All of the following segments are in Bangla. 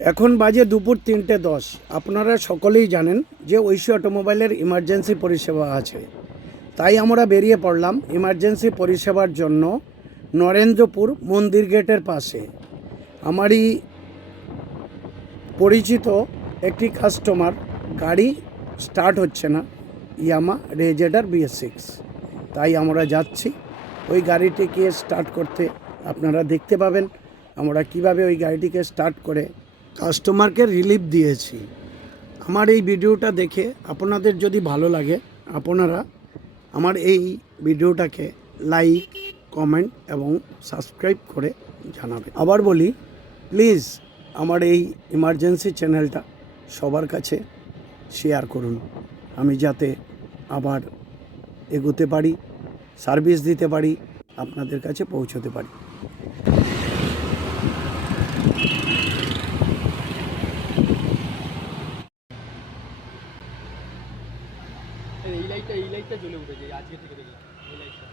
এখন বাজে দুপুর 3:10। আপনারা সকলেই জানেন যে ঐশী অটোমোবাইলের ইমার্জেন্সি পরিষেবা আছে, তাই আমরা বেরিয়ে পড়লাম ইমার্জেন্সি পরিষেবার জন্য নরেন্দ্রপুর মন্দির গেটের পাশে। আমারই পরিচিত একটি কাস্টমার গাড়ি স্টার্ট হচ্ছে না, ইয়ামা রেজেডার BS6, তাই আমরা যাচ্ছি ওই গাড়িটিকে স্টার্ট করতে। আপনারা দেখতে পাবেন আমরা কিভাবে ওই গাড়িটিকে স্টার্ট করে কাস্টমারকে রিলিফ দিয়েছি। আমার এই ভিডিওটা দেখে আপনাদের যদি ভালো লাগে, আপনারা আমার এই ভিডিওটাকে লাইক, কমেন্ট এবং সাবস্ক্রাইব করে জানাবেন। আবার বলি, প্লিজ আমার এই ইমার্জেন্সি চ্যানেলটা সবার কাছে শেয়ার করুন, আমি যাতে আবার এগোতে পারি, সার্ভিস দিতে পারি, আপনাদের কাছে পৌঁছতে পারি। এই লাইটটা জ্বলে উঠেছে আজকে থেকে দেখলাম। এই লাইটটা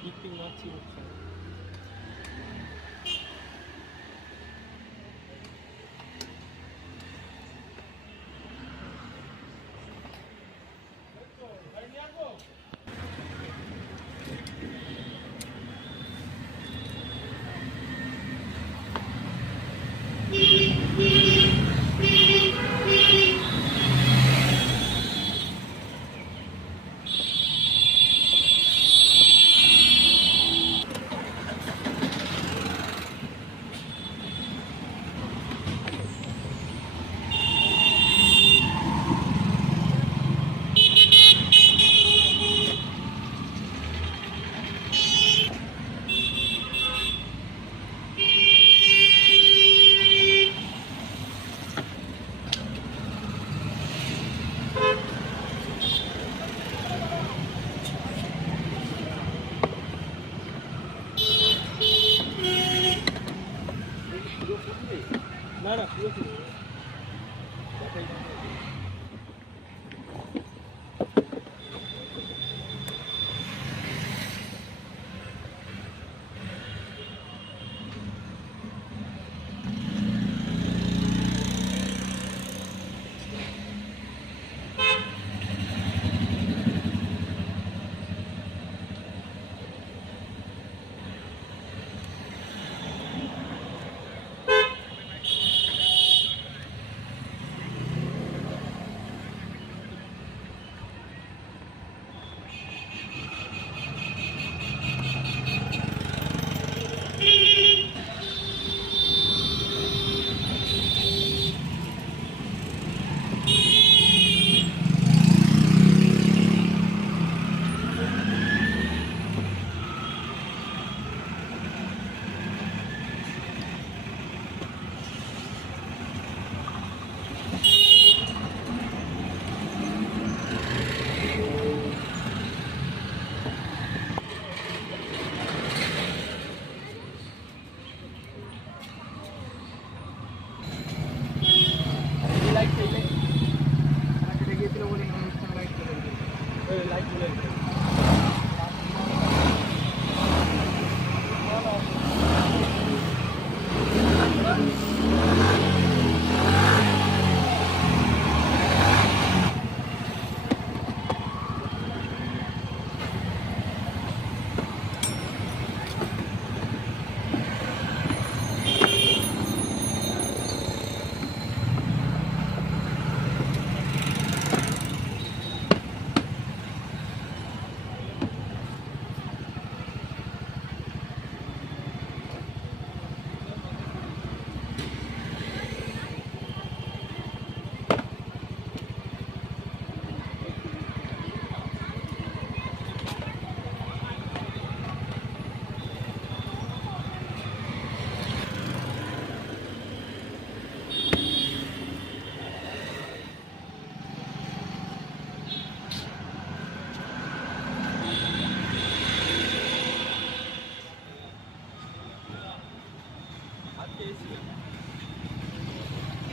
টিক মারছি হচ্ছে। না না পুরো কি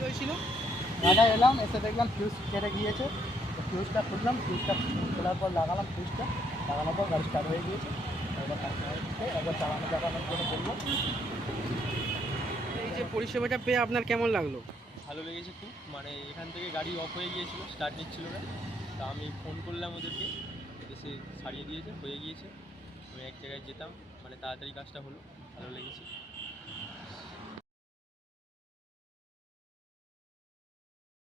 হয়েছিল? দাদা এলাম, এসে দেখলাম ফিউজ কেটে গিয়েছে। ফিউজটা খুললাম, ফিউজটা খোলার পর লাগালাম, ফিউজটা লাগানোর পর গাড়ি স্টার্ট হয়ে গিয়েছে। একবার চালানোর জন্য বলবো। যে পরিষেবাটা পেয়ে আপনার কেমন লাগলো? ভালো লেগেছে খুব, মানে এখান থেকে গাড়ি অফ হয়ে গিয়েছিল, স্টার্ট নিচ্ছিল না, তা আমি ফোন করলাম ওদেরকে, এসে সারিয়ে দিয়েছে, হয়ে গিয়েছে। আমি এক জায়গায় যেতাম, মানে তাড়াতাড়ি কাজটা হলো, ভালো লেগেছে।